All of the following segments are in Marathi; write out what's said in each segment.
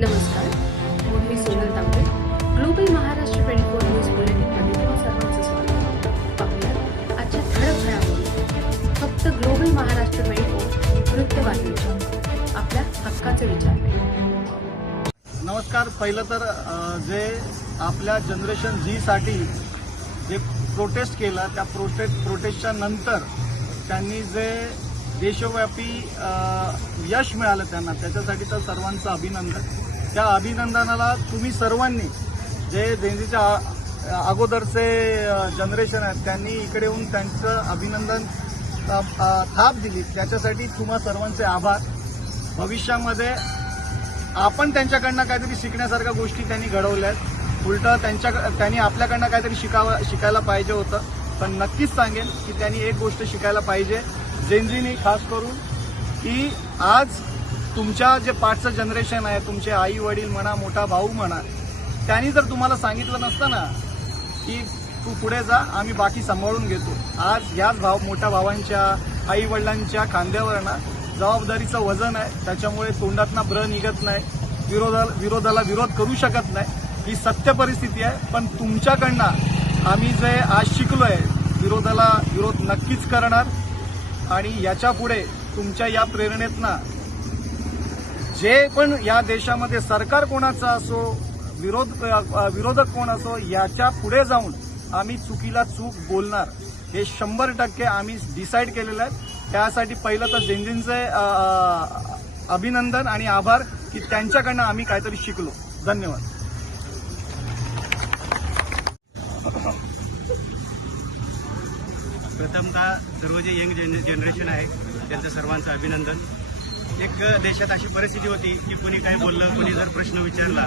नमस्कार, मी सोनल तांबे. ग्लोबल महाराष्ट्र 24 न्यूज बुलेटिनमध्ये तुम्हा सर्वांचं स्वागत. पाहूया आजच्या ठळक घडामोडी. फक्त ग्लोबल महाराष्ट्र 24 वृत्तवाहिनीच्या आपल्या हक्काचे विचार. नमस्कार. पहिलं तर जे आपल्या जनरेशन झी साठी जे प्रोटेस्ट केलं त्या प्रोटेस्टच्या नंतर त्यांनी जे देशव्यापी यश मिळालं त्यांना, त्याच्यासाठी तर सर्वांचं अभिनंदन. त्या अभिनंदनाला तुम्ही सर्वांनी जे जेनझीच्या अगोदरचे जनरेशन आहेत त्यांनी इकडे येऊन त्यांचं अभिनंदन थाप दिली, त्याच्यासाठी तुम्हा सर्वांचे आभार. भविष्यामध्ये आपण त्यांच्याकडनं काहीतरी शिकण्यासारख्या गोष्टी त्यांनी घडवल्या आहेत. उलटं त्यांनी आपल्याकडनं काहीतरी शिकायला पाहिजे होतं. पण नक्कीच सांगेन की त्यांनी एक गोष्ट शिकायला पाहिजे, जेनझीनी खास करून, की आज तुमच्या जे पाठचं जनरेशन आहे, तुमचे आई वडील म्हणा, मोठा भाऊ म्हणा, त्यांनी जर तुम्हाला सांगितलं नसतं ना की तू पुढे जा, आम्ही बाकी सांभाळून घेतो, आज याच मोठ्या भावांच्या आई वडिलांच्या खांद्यावर ना जबाबदारीचं वजन आहे. त्याच्यामुळे तोंडातनं ब्र निघत नाही, विरोधाला विरोध करू शकत नाही. ही सत्य परिस्थिती आहे. पण तुमच्याकडनं आम्ही जे आज शिकलोय, विरोधाला विरोध नक्कीच करणार. आणि याच्या पुढे तुमच्या या प्रेरणेतनं जे पण या देशामध्ये सरकार कोणाचं असो, विरोधक कोण असो, याच्या पुढे जाऊन आम्ही चुकीला चूक बोलणार, हे 100% आम्ही डिसाईड केलेलं आहे. त्यासाठी पहिलं तर जेनझींचे अभिनंदन आणि आभार की त्यांच्याकडनं आम्ही काहीतरी शिकलो. धन्यवाद. प्रथमतः सर्व जे यंग जनरेशन आहे त्यांचं सर्वांचं अभिनंदन. एक देशात अशी परिस्थिती होती की कोणी काय बोललं, कोणी जर प्रश्न विचारला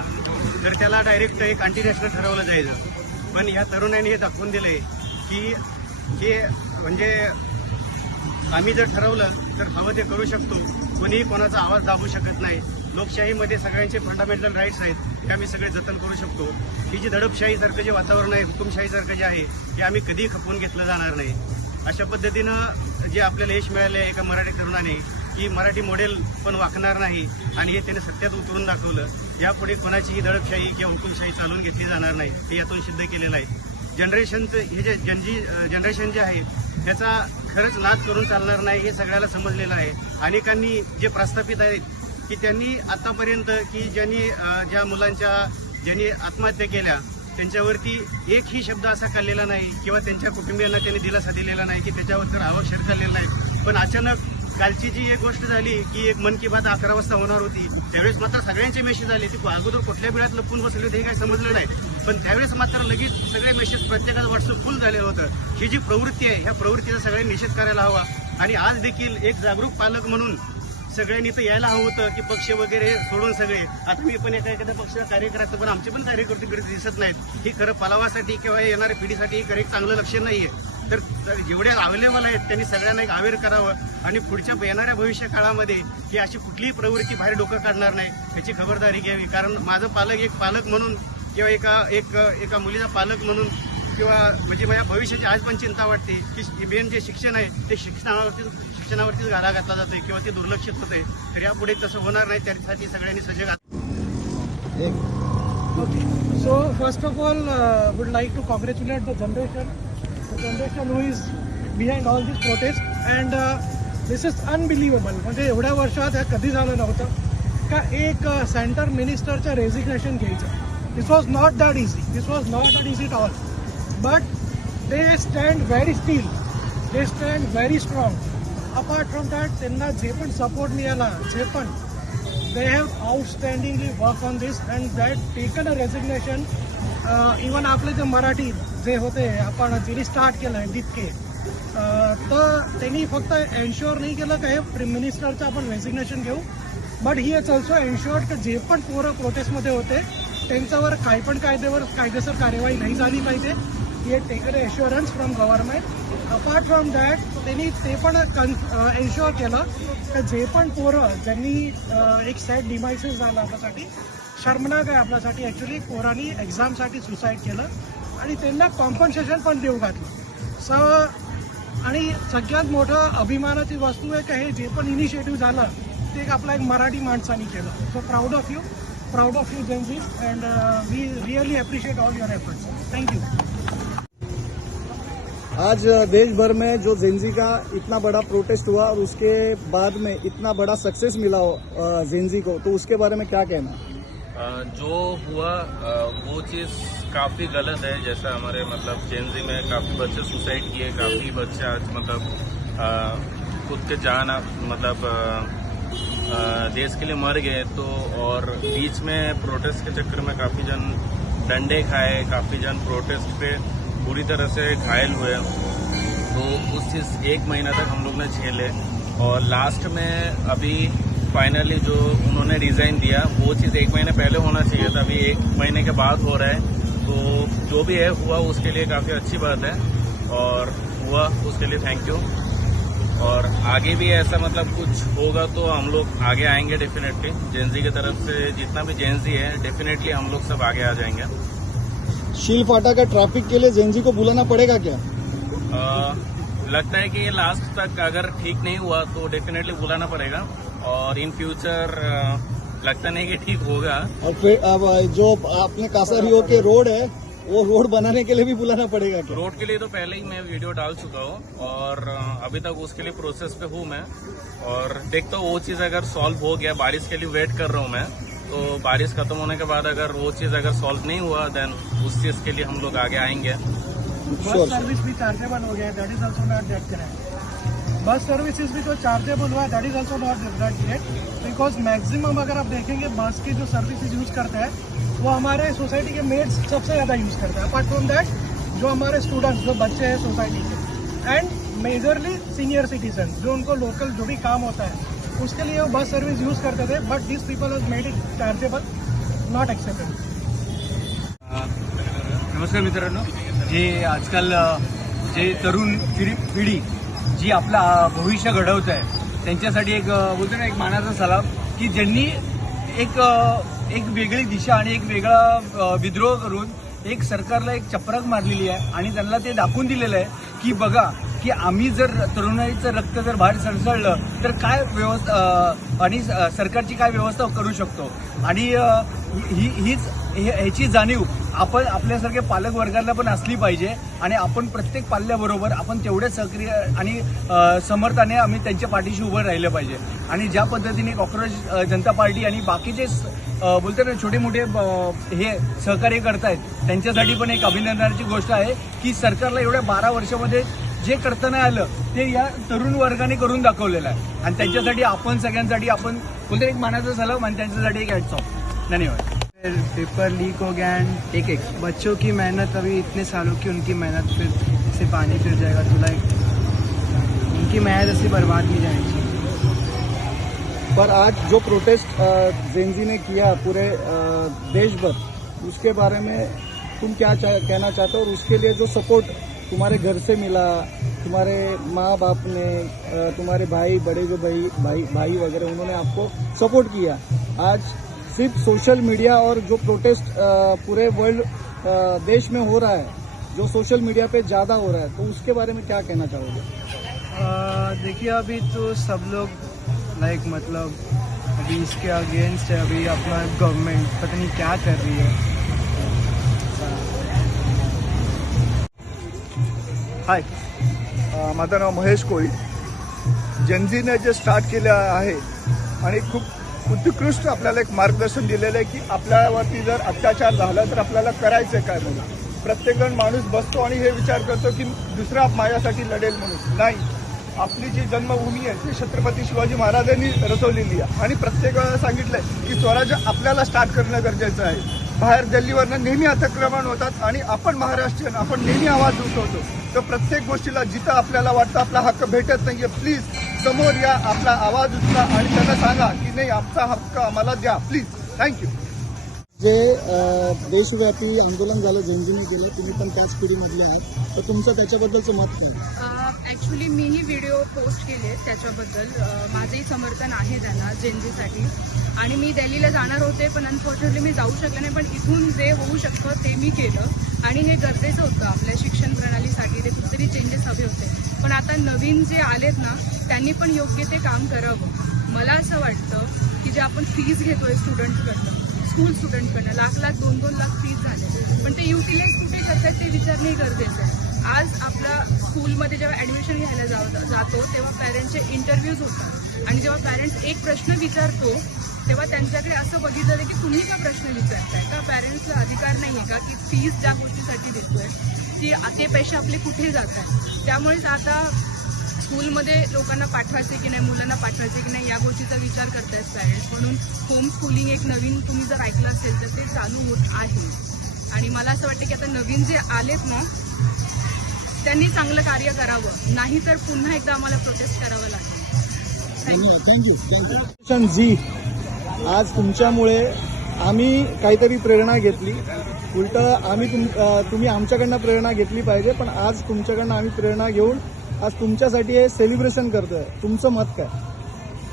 तर त्याला डायरेक्ट एक अँटीनॅशनल ठरवलं जायचं. पण ह्या तरुणांनी हे दाखवून दिले की हे म्हणजे आम्ही जर ठरवलं तर हवं ते करू शकतो, कोणीही कोणाचा आवाज दाबू शकत नाही. लोकशाहीमध्ये सगळ्यांचे फंडामेंटल राईट्स आहेत ते आम्ही सगळे जतन करू शकतो. ही जी दडपशाहीसारखं जे वातावरण आहे, हुकुमशाहीसारखं जे आहे, हे आम्ही कधीही खपवून घेतलं जाणार नाही. अशा पद्धतीनं जे आपल्याला यश मिळाले एका मराठी तरुणाने की मराठी मॉडेल पण वाकणार नाही आणि हे त्याने सत्यात उतरून दाखवलं. यापुढे कोणाचीही दडपशाही किंवा हुकुमशाही चालवून घेतली जाणार नाही, हे यातून सिद्ध केलेलं आहे. जनरेशनचं हे जे जनरेशन जे आहे त्याचा खरंच नाद करून चालणार नाही, हे सगळ्याला समजलेलं आहे. अनेकांनी जे प्रस्थापित आहेत की त्यांनी आतापर्यंत की ज्या मुलांच्या ज्यांनी आत्महत्या केल्या त्यांच्यावरती एकही शब्द असा काढलेला नाही किंवा त्यांच्या कुटुंबियांना त्यांनी दिलासा दिलेला नाही की त्याच्यावर तर आवश्यक झालेलं नाही. पण अचानक कालची जी एक गोष्ट झाली की एक मन की बात 11 वाजता होणार होती, त्यावेळेस मात्र सगळ्यांचे मेसेज आले. ते अगोदर कुठल्या वेळात लपून बसले ते काही समजलं नाही, पण त्यावेळेस मात्र लगेच सगळे मेसेज प्रत्येकाचं व्हॉट्सअप फुल झालेलं होतं. ही जी प्रवृत्ती आहे ह्या प्रवृत्तीचा सगळ्यांनी निषेध करायला हवा. आणि आज देखील एक जागरूक पालक म्हणून सगळ्यांनी तर यायला हवं होतं की पक्ष वगैरे सोडून सगळे, आता मी पण एखाद्या पक्षाचा कार्यकर्ता, पण आमचे पण कार्यकर्ते दिसत नाहीत. हे खरं पलावासाठी किंवा येणाऱ्या पिढीसाठी हे खरं चांगलं लक्ष नाहीये. तर जेवढ्या अवेलेबल आहेत त्यांनी सगळ्यांना एक अवेअर करावं आणि पुढच्या येणाऱ्या भविष्य काळामध्ये ही अशी कुठलीही प्रवृत्ती बाहेर डोकं काढणार नाही याची खबरदारी घ्यावी. कारण माझं पालक एक पालक म्हणून किंवा एका मुलीचा पालक म्हणून किंवा म्हणजे माझ्या भविष्याची आज पण चिंता वाटते की मेन जे शिक्षण आहे ते शिक्षणावरतीच घाला घातला जातोय किंवा ते दुर्लक्षित होतंय. तर यापुढे तसं होणार नाही, त्यासाठी सगळ्यांनी सजग. So first of all, would like to congratulate the generation who is behind all this protest, and this is unbelievable. म्हणजे एवढ्या वर्षात हे कधी झालं नव्हतं का एक सेंटर मिनिस्टरचं रेझिग्नेशन घ्यायचं. This was not that easy at all. But they stand very still, they stand very strong. Apart from that, त्यांना जे पण सपोर्ट मिळाला, जे पण they have outstandingly worked on this and they have taken a resignation. Even आपले जे मराठी जे होते आपण ज्यांनी स्टार्ट केलं आहे तितके, तर त्यांनी फक्त एन्श्युअर नाही केलं का हे प्राईम मिनिस्टरचं आपण रेजिग्नेशन घेऊ, but he has also ensured की जे पण पोरं प्रोटेस्टमध्ये होते त्यांच्यावर काही पण कायदेशीर कार्यवाही नाही झाली पाहिजे. हे taken assurance from government. Apart from that त्यांनी ते पण एन्श्युअर केलं की जे पण पोरं ज्यांनी एक सॅड डिमायसिस झालं आपल्यासाठी, शर्मनाक आहे आपल्यासाठी. ॲक्च्युली पोरांनी एक्झामसाठी सुसाईड केलं आणि त्यांना कॉम्पन्सेशन पण देऊ घातलं. आणि सगळ्यात मोठं अभिमानाची वस्तू आहे की हे जे पण इनिशिएटिव्ह झालं ते आपल्या एक मराठी माणसाने केलं. So proud of you. proud of you, Gen Z, and we really appreciate all your efforts. Thank you. आज देश भर में जो जेनजी का इतना बड़ा प्रोटेस्ट हुआ और उसके बाद में इतना बड़ा सक्सेस मिला जेनजी को, तो उसके बारे में क्या कहना? जो हुआ वो चीज़ काफ़ी गलत है। जैसा हमारे मतलब जेनजी में काफ़ी बच्चे सुसाइड किए, काफ़ी बच्चे आज मतलब खुद के जान मतलब देश के लिए मर गए। तो और बीच में प्रोटेस्ट के चक्कर में काफ़ी जन डंडे खाए, काफ़ी जन प्रोटेस्ट पे बुरी तरह से घायल हुए। तो उस चीज़ 1 महीना तक हम लोग ने झेले और लास्ट में अभी फाइनली जो उन्होंने रिजाइन दिया वो चीज़ 1 महीने पहले होना चाहिए था, अभी 1 महीने के बाद हो रहा है। तो जो भी है हुआ उसके लिए काफ़ी अच्छी बात है और हुआ उसके लिए थैंक यू। और आगे भी ऐसा मतलब कुछ होगा तो हम लोग आगे आएंगे डेफिनेटली। जेनजी की तरफ से जितना भी जेनजी है डेफिनेटली हम लोग सब आगे आ जाएंगे। शील फाटा का ट्रैफिक के लिए जेनजी को बुलाना पड़ेगा क्या? लगता है कि ये लास्ट तक अगर ठीक नहीं हुआ तो डेफिनेटली बुलाना पड़ेगा और इन फ्यूचर लगता नहीं कि ठीक होगा। और फिर अब जो आपने कासारियो के रोड है वो रोड बनाने के लिए भी बुलाना पड़ेगा क्या? रोड के लिए तो पहले ही मैं वीडियो डाल चुका हूँ और अभी तक उसके लिए प्रोसेस पे हूँ मैं और देखता हूँ वो चीज़ अगर सॉल्व हो गया। बारिश के लिए वेट कर रहा हूँ मैं, तो बारिश खत्म होने के बाद अगर वो चीज़ अगर सॉल्व नहीं हुआ देन उस चीज़ के लिए हम लोग आगे आएंगे। बस सर्विस भी चार्जेबल हो गया है, that is also not that correct. Bus services भी जो चार्जेबल हुआ है that is also not that correct, because maximum अगर आप देखेंगे बस की जो सर्विसेज यूज करते हैं वो हमारे सोसाइटी के मेट्स सबसे ज़्यादा यूज करते हैं। अपार्ट फ्रॉम दैट जो हमारे स्टूडेंट्स जो बच्चे हैं सोसाइटी के एंड मेजरली सीनियर सिटीजन जो उनको लोकल जो भी काम होता है उसके लिए वो बस सर्विस यूज करते थे, but this people has made it chargeable, not acceptable. नमस्कार मित्रांनो, जे आजकाल जे तरुण पिढी जी आपला भविष्य घडवत आहे त्यांच्यासाठी एक बोलतो ना एक मानाचा सलाम की ज्यांनी एक वेगळी दिशा आणि एक वेगळा विद्रोह करून एक सरकारला एक चपराक मारलेली आहे आणि त्यांना ते दाखवून दिलेलं आहे की बघा की आम्ही जर तरुणाईचं रक्त जर बाहेर सरसळलं तर काय व्यवस्था आणि सरकारची काय व्यवस्था करू शकतो। आणि ह्याची जाणीव आपण आपल्यासारख्या पालक वर्गाला पण असली पाहिजे आणि आपण प्रत्येक पाल्याबरोबर आपण तेवढ्याच सक्रिय आणि समर्थाने आम्ही त्यांच्या पाठीशी उभं राहिलं पाहिजे। आणि ज्या पद्धतीने कॉक्रोच जनता पार्टी आणि बाकीचे बोलतो ना छोटे मोठे हे सहकार्य करतायत त्यांच्यासाठी पण एक अभिनंदनाची गोष्ट आहे की सरकारला एवढ्या 12 वर्षामध्ये जे करता नाही आलं ते या तरुण वर्गाने करून दाखवलेलं आहे आणि त्यांच्यासाठी आपण सगळ्यांसाठी आपण बोलतो एक मानाचा सलाम आणि त्यांच्यासाठी एक हॅट्स ऑफ। धन्यवाद। पेपर लीक हो गया एंड एक बच्चों की मेहनत अभी इतने सालों की उनकी मेहनत फिर से पानी फिर जाएगा तो लाइक उनकी मेहनत ऐसी बर्बाद नहीं जानी चाहिए। पर आज जो प्रोटेस्ट जेनजी ने किया पूरे देश भर, उसके बारे में तुम क्या कहना चाहते हो और उसके लिए जो सपोर्ट तुम्हारे घर से मिला, तुम्हारे माँ बाप ने, तुम्हारे भाई बड़े जो भाई वगैरह उन्होंने आपको सपोर्ट किया, आज सिर्फ सोशल मीडिया और जो प्रोटेस्ट पूरे वर्ल्ड देश में हो रहा है, जो सोशल मीडिया पे ज़्यादा हो रहा है, तो उसके बारे में क्या कहना चाहोगे? देखिए अभी तो सब लोग लाइक मतलब अभी इसके अगेंस्ट है, अभी अपना गवर्नमेंट पता नहीं क्या कर रही है। हाय, माझं नाव महेश कोळी। जेनजीने जे स्टार्ट केलं आहे आणि खूप उत्कृष्ट आपल्याला एक मार्गदर्शन दिलेलं आहे की आपल्यावरती जर अत्याचार झाला तर आपल्याला करायचं काय म्हणून। प्रत्येकजण माणूस बसतो आणि हे विचार करतो की दुसरा माझ्यासाठी लढेल म्हणून, नाही, आपली जी जन्मभूमी आहे ती छत्रपती शिवाजी महाराजांनी रचवलेली आहे आणि प्रत्येक वेळेला सांगितलंय की स्वराज्य आपल्याला स्टार्ट करणं गरजेचं आहे। बाहेर दिल्लीवरनं नेहमी अतिक्रमण होतात आणि आपण महाराष्ट्रीयन आपण नेहमी आवाज उठवतो, तर प्रत्येक गोष्टीला जिथं आपल्याला वाटतं आपला हक्क भेटत नाहीये प्लीज समोर या, आपला आवाज उचला आणि त्यांना सांगा की नाही आमचा हक्क आम्हाला द्या प्लीज। थँक्यू। जे देशव्यापी आंदोलन झालं जेनजीने केलं, तुम्ही पण त्याच पिढीमधले आहात, तर तुमचं त्याच्याबद्दलचं मत काय? ॲक्च्युली मीही व्हिडिओ पोस्ट केले त्याच्याबद्दल, माझंही समर्थन आहे त्यांना जेनजीसाठी आणि मी दिल्लीला जाणार होते पण अनफॉर्च्युनेटली मी जाऊ शकले नाही, पण इथून जे होऊ शकतं ते मी केलं आणि हे गरजेचं होतं आपल्या शिक्षण प्रणालीसाठी, ते कुठेतरी चेंजेस हवे होते। पण आता नवीन जे आलेत ना त्यांनी पण योग्य ते काम करावं। मला असं वाटतं की जे आपण फीज घेतोय स्टुडंट्सकडनं, स्कूल स्टुडंटकडनं लाख 2-2 लाख फीस झाले, पण ते युटिलाइज कुठे करतात ते विचारणंही गरजेचं आहे. आज आपला स्कूलमध्ये जेव्हा ॲडमिशन घ्यायला जातो तेव्हा पॅरेंट्सचे इंटरव्ह्यूज होतात आणि जेव्हा पॅरेंट्स एक प्रश्न विचारतो तेव्हा त्यांच्याकडे असं बघितलं जातं की तुम्ही का प्रश्न विचारताय, का पॅरेंट्सला अधिकार नाही आहे का की फीस ज्या गोष्टीसाठी देतोय की ते पैसे आपले कुठे जात आहेत. त्यामुळेच आता स्कूलमध्ये लोकांना पाठवायचे की नाही, मुलांना पाठवायचे की नाही, या गोष्टीचा विचार करतायत पॅरेंट्स. म्हणून होम स्कूलिंग एक नवीन तुम्ही जर ऐकलं असेल तर ते चालू होत आहे आणि मला असं वाटतं की आता नवीन जे आलेत ना त्यांनी चांगलं कार्य करावं, नाही तर पुन्हा एकदा आम्हाला प्रोटेस्ट करावं लागेल. जनरेशन झी, आज तुमच्यामुळे आम्ही काहीतरी प्रेरणा घेतली. उलटं आम्ही तुम्ही आमच्याकडनं प्रेरणा घेतली पाहिजे, पण आज तुमच्याकडनं आम्ही प्रेरणा घेऊन आज तुमच्यासाठी हे सेलिब्रेशन करतोय. तुमचं मत काय?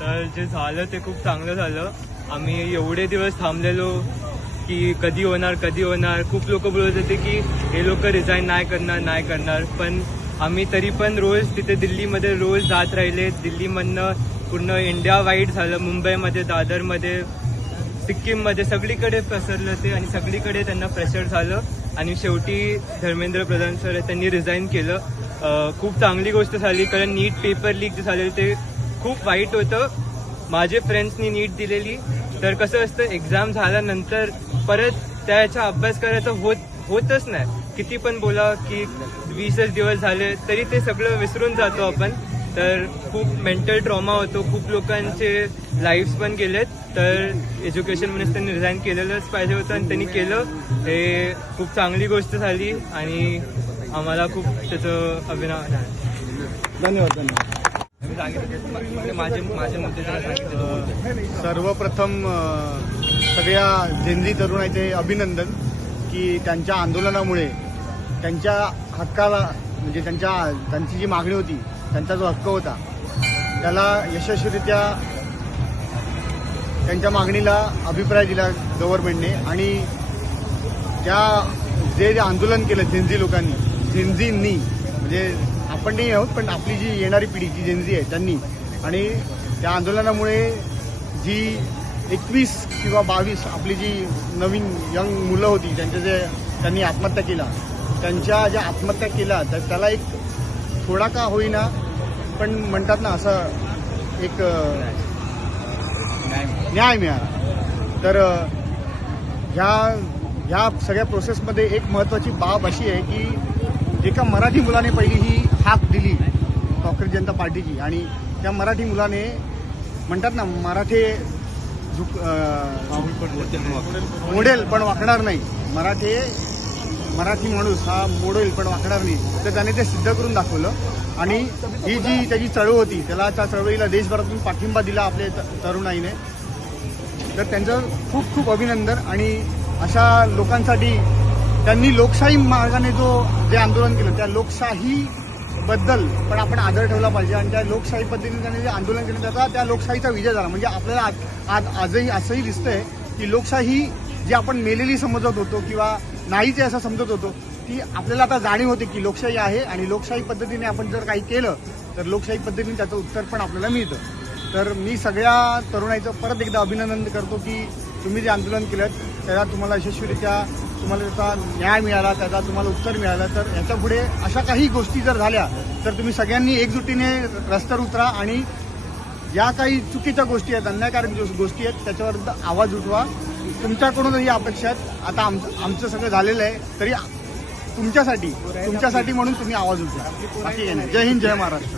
तर जे झालं ते खूप चांगलं झालं. आम्ही एवढे दिवस थांबलेलो की कधी होणार. खूप लोक बोलत होते की हे लोक रिझाईन नाही करणार, पण आम्ही तरी पण रोज तिथे दिल्लीमध्ये रोज जात राहिले. दिल्लीमधनं पूर्ण इंडिया वाईड झालं, मुंबईमध्ये, दादरमध्ये, सिक्कीममध्ये सगळीकडे पसरलं ते आणि सगळीकडे त्यांना प्रेशर झालं आणि शेवटी धर्मेंद्र प्रधान सर त्यांनी रिझाईन केलं. खूप चांगली गोष्ट झाली, कारण नीट पेपर लीक जे झालेलं ते खूप वाईट होतं. माझे फ्रेंड्सनी नीट दिलेली, तर कसं असतं एक्झाम झाल्यानंतर परत त्याचा अभ्यास करायचं होतच नाही. किती पण बोला की 20च दिवस झाले तरी ते सगळं विसरून जातो आपण. तर खूप मेंटल ट्रॉमा होतो, खूप लोकांचे लाईफ्स पण गेलेत. तर एज्युकेशन मिनिस्टरने रिझाईन केलेलंच पाहिजे होतं आणि त्यांनी केलं. हे खूप चांगली गोष्ट झाली आणि आम्हाला खूप त्याचं अभिनंदन आहे. धन्यवाद. माझे मुद्दे सांगितले. सर्वप्रथम सगळ्या जेनझी तरुणाचे अभिनंदन की त्यांच्या आंदोलनामुळे त्यांच्या हक्काला, म्हणजे त्यांची जी मागणी होती, त्यांचा जो हक्क होता, त्याला यशस्वीरित्या त्यांच्या मागणीला अभिप्राय दिला गव्हर्नमेंटने. आणि जे आंदोलन केलं जेनझींनी, म्हणजे आपण नाही आहोत पण आपली जी येणारी पिढी जी जेनझी आहे त्यांनी, आणि त्या आंदोलनामुळे जी 21 किंवा 22 आपली जी नवीन यंग मुलं होती त्यांनी आत्महत्या केला, त्यांच्या ज्या आत्महत्या केल्या तर त्याला एक थोडा का होईना पण म्हणतात ना असं एक न्याय मिळाला. तर ह्या सगळ्या प्रोसेसमध्ये एक महत्त्वाची बाब अशी आहे की एका मराठी मुलाने पहिली ही हाक दिली काँग्रेस जनता पार्टीची, आणि त्या मराठी मुलाने म्हणतात ना मराठे मोडेल पण वाकणार नाही, मराठी माणूस हा मोडेल पण वाकणार नाही. तर त्याने ते सिद्ध करून दाखवलं. आणि ही जी त्याची चळवळ होती त्या चळवळीला देशभरातून पाठिंबा दिला आपल्या तरुणाईने. तर त्यांचं खूप खूप अभिनंदन. आणि अशा लोकांसाठी त्यांनी लोकशाही मार्गाने जे आंदोलन केलं त्या लोकशाहीबद्दल पण आपण आदर ठेवला पाहिजे. आणि त्या लोकशाही पद्धतीने त्यांनी जे आंदोलन केलं त्या लोकशाहीचा विजय झाला. म्हणजे आपल्याला आजही असंही दिसतंय की लोकशाही जी आपण मेलेली समजत होतो किंवा नाहीच आहे असं समजत होतो, ती आपल्याला आता जाणीव होते की लोकशाही आहे. आणि लोकशाही पद्धतीने आपण जर काही केलं तर लोकशाही पद्धतीने त्याचं उत्तर पण आपल्याला मिळतं. तर मी सगळ्या तरुणाईचं परत एकदा अभिनंदन करतो की तुम्ही जे आंदोलन केलं त्याला तुम्हाला यशस्वीरित्या तुम्हाला त्याचा न्याय मिळाला, त्याचा तुम्हाला उत्तर मिळालं. तर याच्यापुढे अशा काही गोष्टी जर झाल्या तर तुम्ही सगळ्यांनी एकजुटीने रस्त्यावर उतरा आणि या काही चुकीच्या गोष्टी आहेत, अन्यायकारक गोष्टी आहेत त्याच्यावर आवाज उठवा. तुमच्याकडून ही अपेक्षा आहेत. आता आमचं सगळं झालेलं आहे तरी तुमच्यासाठी म्हणून तुम्ही आवाज उठवा. बाकी काही नाही. जय हिंद, जय महाराष्ट्र.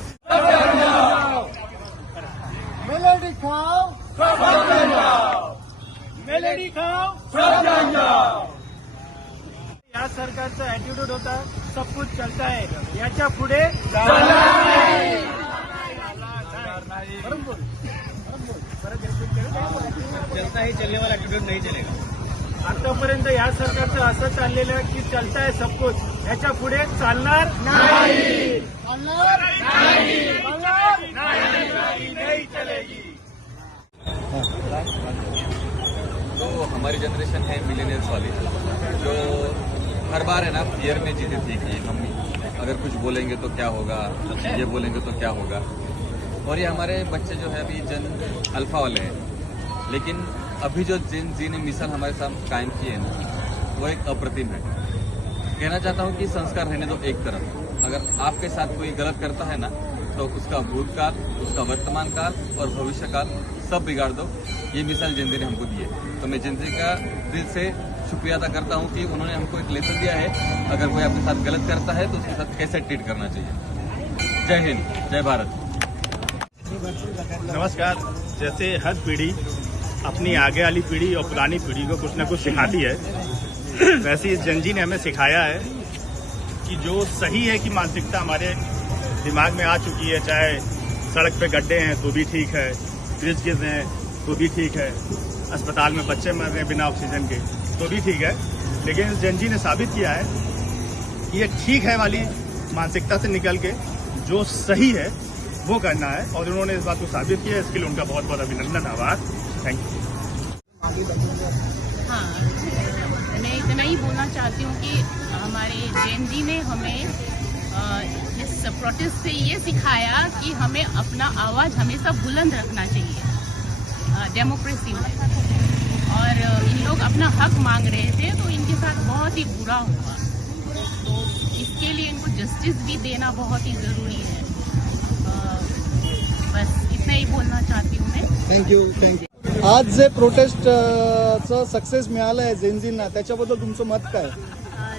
या सरकारचा ॲटिट्यूड होता सब कुछ चलता है, याच्या पुढे चलता ही चलने वाला ॲटिट्यूड नाही चलेगा. आतापर्यंत या सरकारचं असं चाललेलं आहे की चलता है सब कुछ, याच्या पुढे चालणार नाही. तो हमारी जनरेशन है मिलेनियर्स वाली, जो हर बार है ना फियर में जीती थी कि हम अगर कुछ बोलेंगे तो क्या होगा, ये बोलेंगे तो क्या होगा. और ये हमारे बच्चे जो है अभी जन अल्फा वाले हैं, लेकिन अभी जो जेन जी ने मिशन हमारे साथ कायम की है ना, वो एक अप्रतिम है। कहना चाहता हूँ कि संस्कार रहने दो एक तरफ, अगर आपके साथ कोई गलत करता है ना तो उसका भूतकाल, उसका वर्तमान काल और भविष्य काल सब बिगाड़ दो। ये मिसाल जेन जी ने हमको दी है, तो मैं जेन जी का दिल से शुक्रिया अदा करता हूँ कि उन्होंने हमको एक लेसन दिया है, अगर कोई आपके साथ गलत करता है तो उसके साथ कैसे ट्रीट करना चाहिए। जय हिंद, जय भारत। नमस्कार। जैसे हर पीढ़ी अपनी आगे वाली पीढ़ी और पुरानी पीढ़ी को कुछ न कुछ सिखाती है, वैसे ही जेन जी ने हमें सिखाया है कि जो सही है कि मानसिकता हमारे दिमाग में आ चुकी है, चाहे सड़क पे गड्ढे हैं तो भी ठीक है, ब्रिज गिर रहे हैं तो भी ठीक है, अस्पताल में बच्चे मर रहे हैं बिना ऑक्सीजन के तो भी ठीक है, लेकिन जेन जी ने साबित किया है कि ये ठीक है वाली मानसिकता से निकल के जो सही है वो करना है, और उन्होंने इस बात को साबित किया है। इसके लिए उनका बहुत बहुत अभिनंदन, आभार, थैंक यू। हाँ, मैं इतना ही बोलना चाहती हूँ कि हमारे जेन जी ने हमें इस प्रोटेस्ट से ये सिखाया कि हमें अपना आवाज़ हमेशा बुलंद रखना चाहिए डेमोक्रेसी में। और इन लोग अपना हक मांग रहे थे तो इनके साथ बहुत ही बुरा हुआ, तो इसके लिए इनको जस्टिस भी देना बहुत ही ज़रूरी है। बस इतना ही बोलना चाहती हूँ मैं। थँक्यू। आज जे प्रोटेस्टचं सक्सेस मिळालं आहे जेनजींना, त्याच्याबद्दल तुमचं मत काय?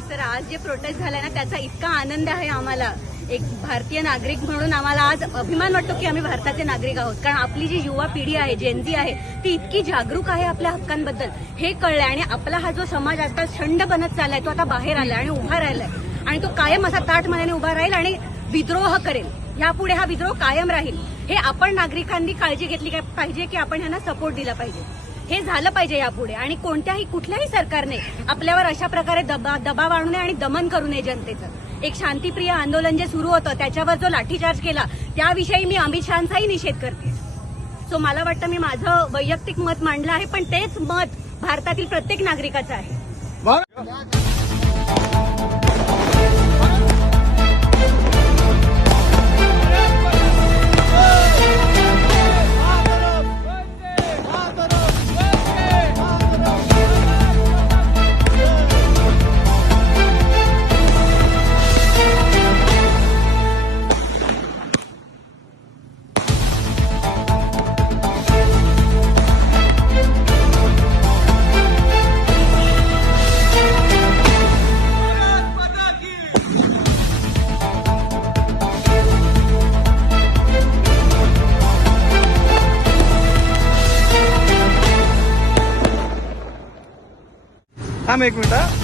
सर, आज जे प्रोटेस्ट झालाय ना त्याचा इतका आनंद आहे आम्हाला, एक भारतीय नागरिक म्हणून आम्हाला आज अभिमान वाटतो की आम्ही भारताचे नागरिक आहोत. कारण आपली जी युवा पिढी आहे, जेनजी आहे, ती इतकी जागरूक आहे आपल्या हक्कांबद्दल, हे कळलंय. आणि आपला हा जो समाज आजकाल थंड बनत चाललाय तो आता बाहेर आलाय आणि उभा राहिलाय, आणि तो कायम असा ताठ मनाने उभा राहील आणि विद्रोह करेल. यापुढे हा विद्रोह कायम राहील. हे आपण नागरिकांनी काळजी घेतली पाहिजे की आपण ह्यांना सपोर्ट दिला पाहिजे. हे झालं पाहिजे यापुढे. आणि कुठल्याही सरकारने आपल्यावर अशा प्रकारे दबाव आणू नये आणि दमन करू नये जनतेचं. एक शांतिप्रिय आंदोलन जे सुरू होतं त्याच्यावर जो लाठीचार्ज केला त्याविषयी मी अमित शहांचाही निषेध करते. सो मला वाटतं मी माझं वैयक्तिक मत मांडलं आहे, पण तेच मत भारतातील प्रत्येक नागरिकाचं आहे. थांब एक मिनिट.